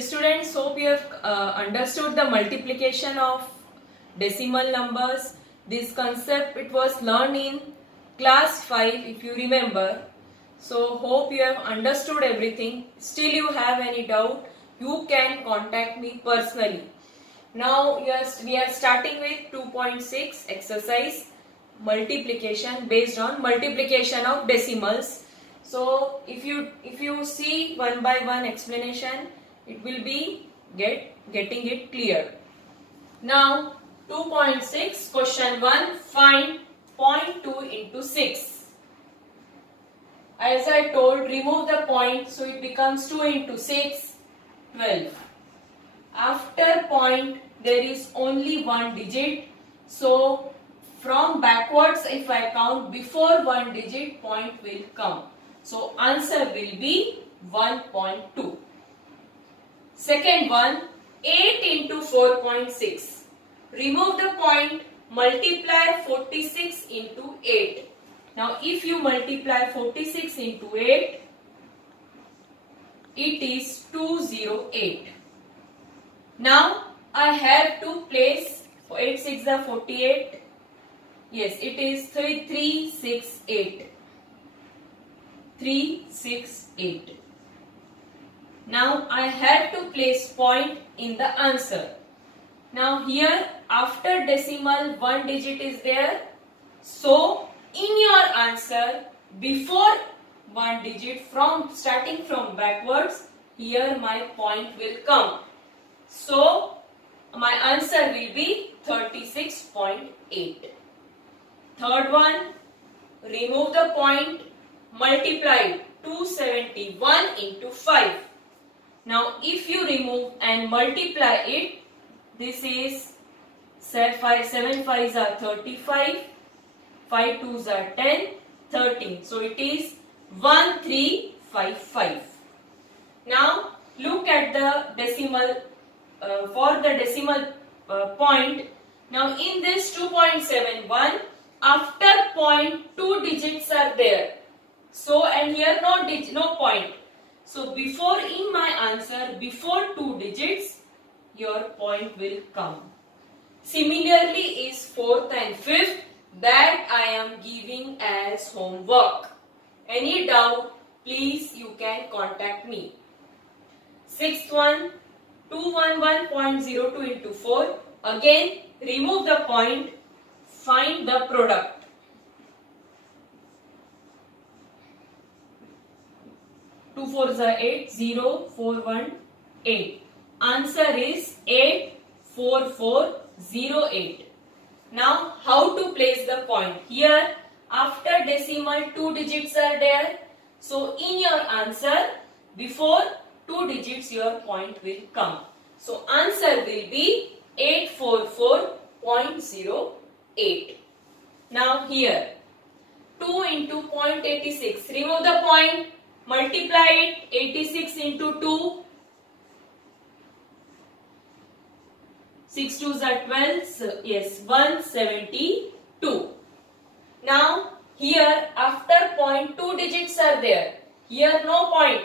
Students, hope you have understood the multiplication of decimal numbers. This concept it was learned in class 5 if you remember. So hope you have understood everything. Still you have any doubt, you can contact me personally. Now yes, we are starting with 2.6 exercise multiplication based on multiplication of decimals. So if you see one by one explanation, it will be getting it clear. Now 2.6 question 1, find 0.2 into 6. As I told, remove the point, so it becomes 2 into 6, 12. After point there is only one digit, so from backwards if I count before one digit, point will come. So answer will be 1.2. Second one, 8 into 4.6. Remove the point, multiply 46 into 8. Now if you multiply 46 into 8, it is 208. Now I have to place 8 6 are 48. Yes, it is 368. 368. Now I have to place point in the answer. Now here after decimal one digit is there. So in your answer before one digit from starting from backwards, here my point will come. So my answer will be 36.8. Third one, remove the point, multiply 271 into 5. Now if you remove and multiply it, this is 7 5s are 35, 5 2s are 10, 13. So it is 1355. Now look at the decimal for the decimal point. Now in this 2.71, after point 2 digits are there. So and here no point. So before in my answer, before 2 digits, your point will come. Similarly is 4th and 5th, that I am giving as homework. Any doubt, please you can contact me. Sixth one, 211.02 into 4. Again, remove the point, find the product. 2 4s are 8, 0, 4, 1, 8. Answer is 84408. Now how to place the point? Here after decimal 2 digits are there. So in your answer before 2 digits your point will come. So answer will be 844.08. Now here 2 into 0.86. Remove the point. Multiply it, 86 into 2, 6 2s are 12, so yes, 172. Now here after point 2 digits are there, here no point.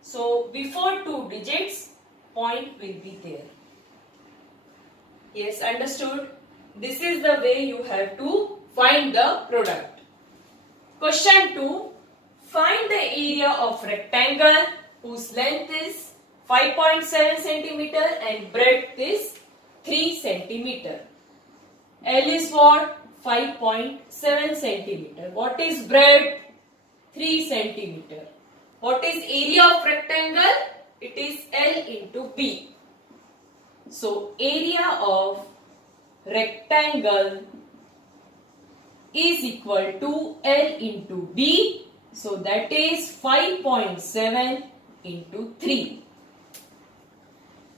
So before 2 digits, point will be there. Yes, understood? This is the way you have to find the product. Question 2. Find the area of rectangle whose length is 5.7 cm and breadth is 3 cm. L is what? 5.7 cm. What is breadth? 3 cm. What is area of rectangle? It is L into B. So area of rectangle is equal to L into B. So that is 5.7 into 3.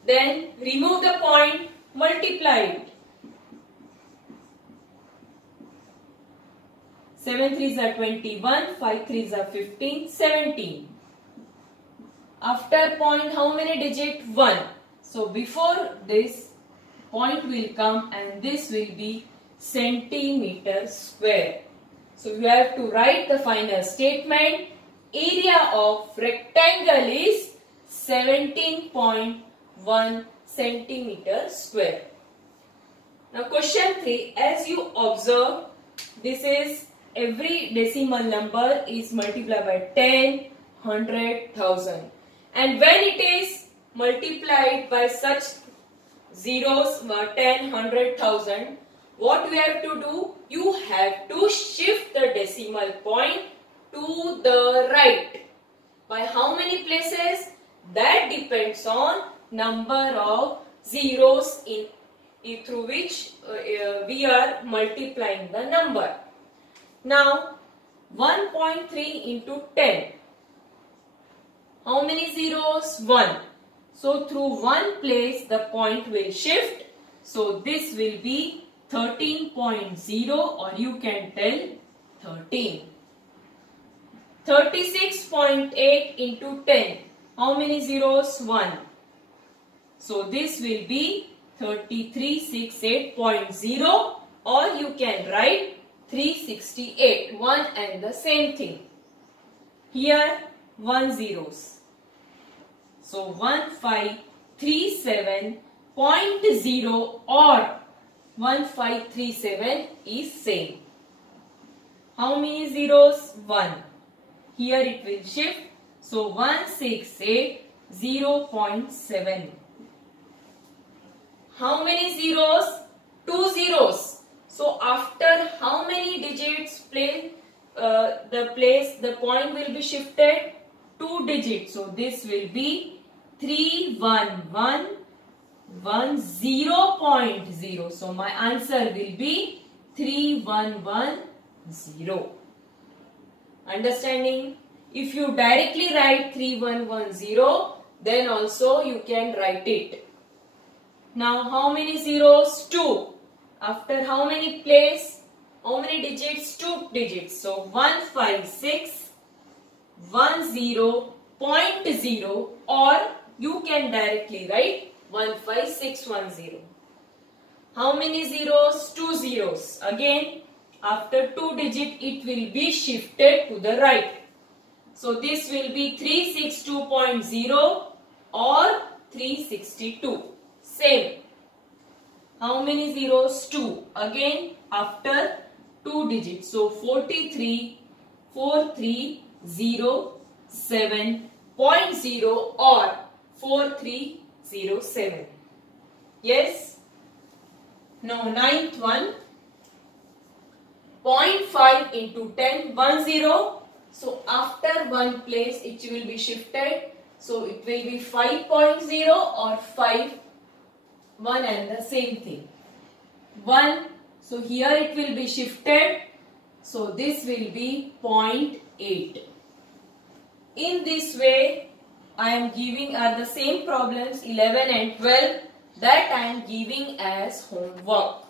Then remove the point, multiply it. 7 3s are 21, 5 3s are 15, 17. After point how many digit? 1. So before this point will come and this will be centimeter square. So you have to write the final statement. Area of rectangle is 17.1 centimeter square. Now question 3, as you observe, this is every decimal number is multiplied by 10, 100, 1000, and when it is multiplied by such zeros 10, 100, 1000, what we have to do? You have to shift the decimal point to the right. By how many places? That depends on number of zeros through which we are multiplying the number. Now 1.3 into 10. How many zeros? 1. So through one place the point will shift. So this will be 13.0, or you can tell 13. 36.8 into 10. How many zeros? 1. So this will be 3368.0, or you can write 368. One and the same thing. Here 1 zeros. So 1537.0 or 1537 is same. How many zeros? 1. Here it will shift. So 1680.7. How many zeros? 2 zeros. So after how many digits the point will be shifted? 2 digits. So this will be 31110.0. So my answer will be 3110. Understanding? If you directly write 3110, then also you can write it. Now how many zeros? 2. After how many place? How many digits? 2 digits. So 15610.0, or you can directly write 15610. How many zeros? 2 zeros. Again, after 2 digit it will be shifted to the right. So this will be 362.0 or 362. Same. How many zeros? 2. Again, after 2 digits. So 43,4307.0 or 4307. Yes? Now ninth one. 0.5 into 10, 10. So after one place it will be shifted. So it will be 5.0 or 5. One and the same thing. 1. So here it will be shifted. So this will be 0.8. In this way, I am giving the same problems 11 and 12 that I am giving as homework.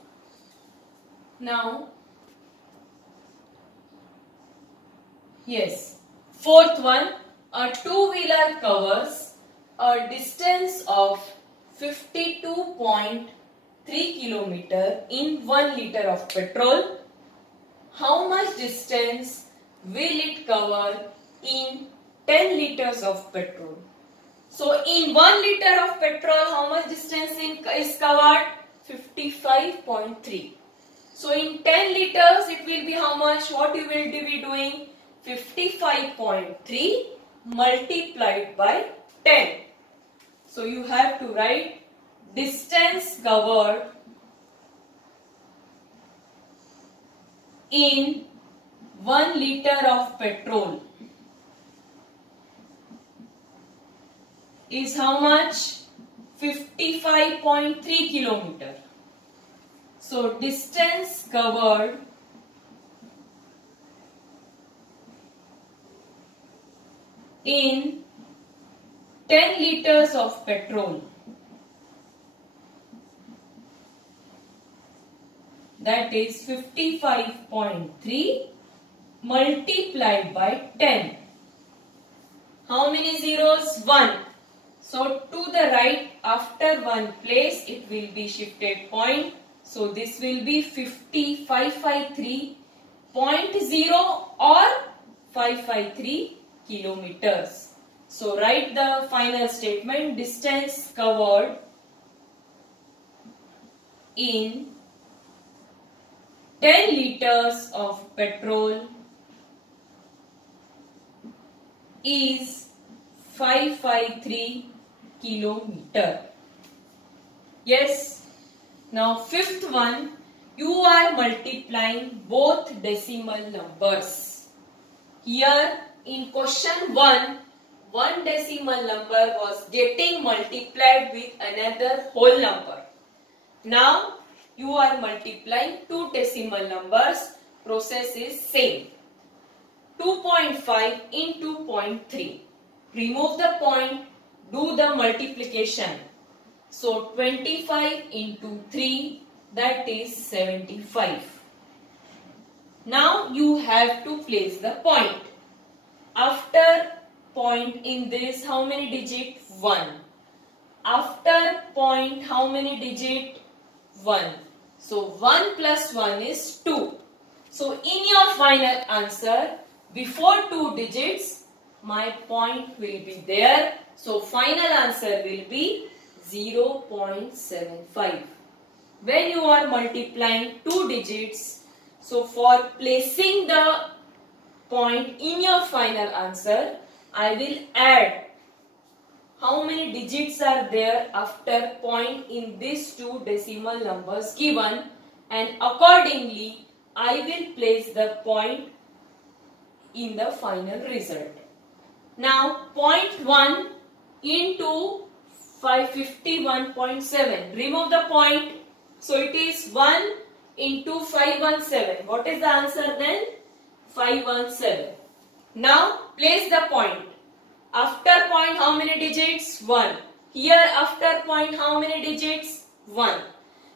Now, yes, fourth one, a two-wheeler covers a distance of 52.3 km in 1 liter of petrol. How much distance will it cover in 10 liters of petrol? So in 1 liter of petrol, how much distance is covered? 55.3. So in 10 liters, it will be how much? What you will be doing? 55.3 multiplied by 10. So you have to write distance covered in 1 liter of petrol is how much? 55.3 km. So distance covered in 10 liters of petrol, that is 55.3 multiplied by 10. How many zeros? 1. So to the right, after one place it will be shifted point. So this will be 553.0 or 553 kilometers. So write the final statement. Distance covered in 10 liters of petrol is 553 kilometer. Yes. Now fifth one, you are multiplying both decimal numbers. Here in question 1, one decimal number was getting multiplied with another whole number. Now you are multiplying two decimal numbers. Process is same. 2.5 into 0.3. Remove the point, do the multiplication. So 25 into 3, that is 75. Now you have to place the point. After point in this, how many digit? 1. After point, how many digit? 1. So 1 plus 1 is 2. So in your final answer, before 2 digits, my point will be there. So final answer will be 0.75. When you are multiplying 2 digits, so for placing the point in your final answer, I will add how many digits are there after point in these two decimal numbers given, and accordingly I will place the point in the final result. Now 0.1 into 551.7. Remove the point. So it is 1 into 517. What is the answer then? 517. Now place the point. After point, how many digits? 1. Here after point, how many digits? 1.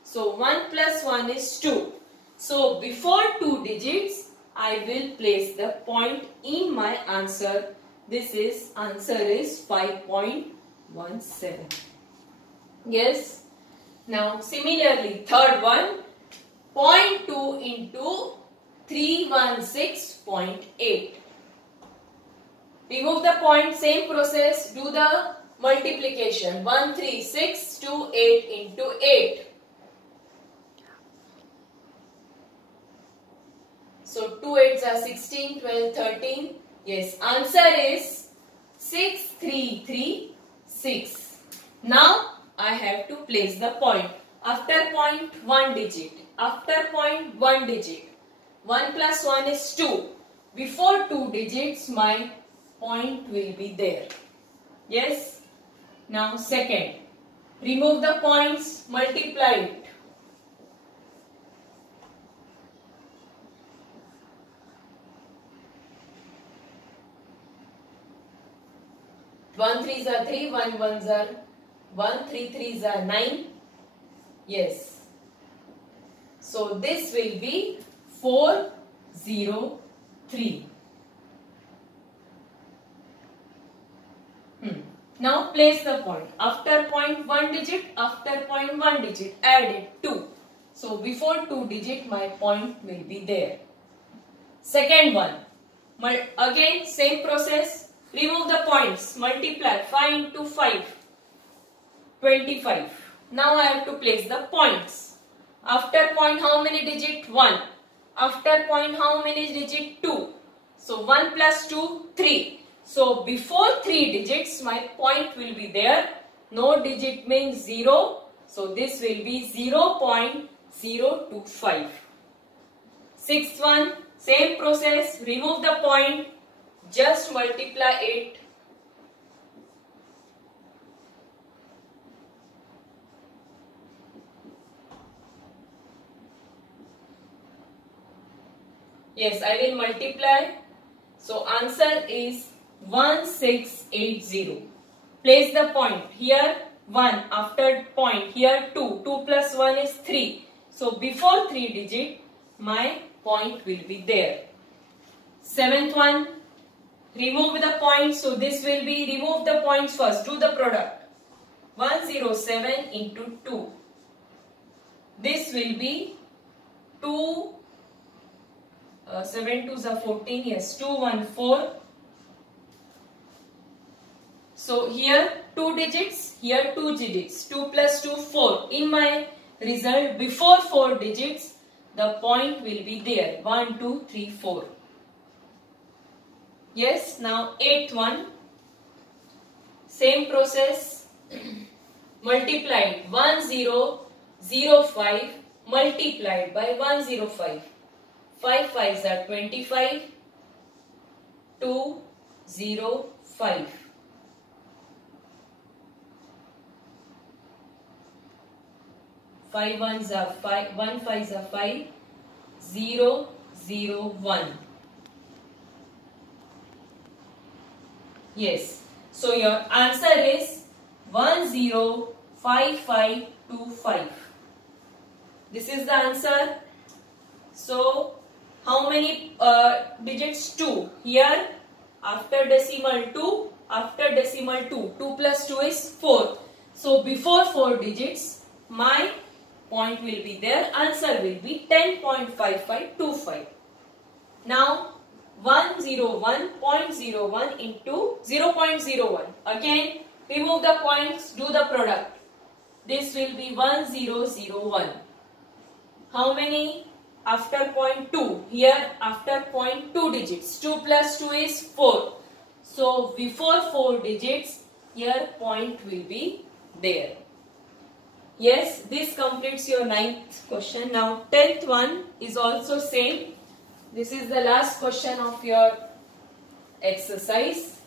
So 1 plus 1 is 2. So before 2 digits, I will place the point in my answer. This is answer is 5.17. Yes. Now similarly, third one, 0.2 into 316.8. Remove the point, same process, do the multiplication. 13628 into 8. So 2 8s are 16, 12, 13. Yes, answer is 6336. Now I have to place the point. After point, 1 digit. After point, 1 digit. 1 plus 1 is 2. Before 2 digits, my point will be there. Yes. Now second, remove the points, multiply it. 1 3s are 3, 1 1s are 1, 3 3s are 9. Yes. So this will be 403. Now place the point. After point 1 digit, after point 1 digit, add it 2. So before 2 digit, my point will be there. Second one, again same process. Remove the points, multiply 5 into 5, 25. Now I have to place the points. After point, how many digit? 1. After point, how many digit? 2. So 1 plus 2, 3. So before 3 digits, my point will be there. No digit means 0. So this will be 0.025. Sixth one, same process. Remove the point. Just multiply it. Yes, I will multiply. So answer is 1680. Place the point. Here 1, after point, here 2. 2 plus 1 is 3. So before 3 digit, my point will be there. Seventh one, remove the points. So this will be, remove the points first. Do the product. 107 into 2. This will be 2, 7 2s are 14. Yes, 214. So here 2 digits, here 2 digits. 2 plus 2, 4. In my result, before 4 digits, the point will be there. 1, 2, 3, 4. Yes, now 8th one. Same process. Multiplied 1005 multiplied by 105. 5 5s are 25. 205. 5 1s are 5. 1 5s are 5. 0 0 1. Yes. So your answer is 105525. This is the answer. So how many digits? 2. Here after decimal 2, after decimal 2. 2 plus 2 is 4. So before 4 digits, my point will be there. Answer will be 10.5525. Now 101.01 into 0.01. Again remove the points, do the product. This will be 1001. How many after point 2? Here after point 2 digits. 2 plus 2 is 4. So before 4 digits, here point will be there. Yes, this completes your 9th question. Now 10th one is also same. This is the last question of your exercise.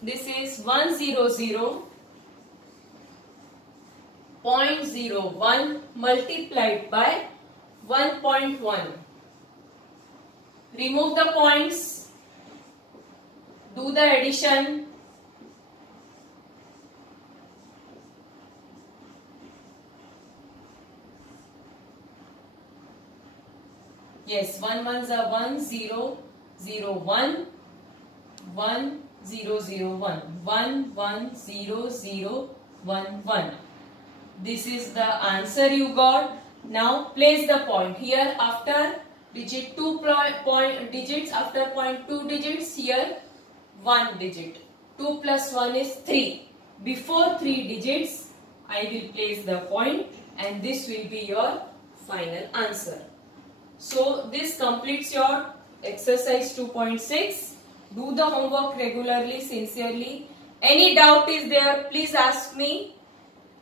This is 100.01 multiplied by 1.1. Remove the points. Do the addition. Yes, 1 1s are 1 0 0 1 1 0 0 1 1 1 0 0 1 1. This is the answer you got. Now place the point here after digit 2 digits, after point 2 digits, here 1 digit. 2 plus 1 is 3. Before 3 digits I will place the point and this will be your final answer. So this completes your exercise 2.6. Do the homework regularly, sincerely. Any doubt is there, please ask me.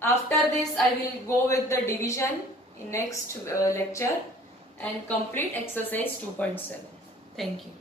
After this I will go with the division in next lecture and complete exercise 2.7. Thank you.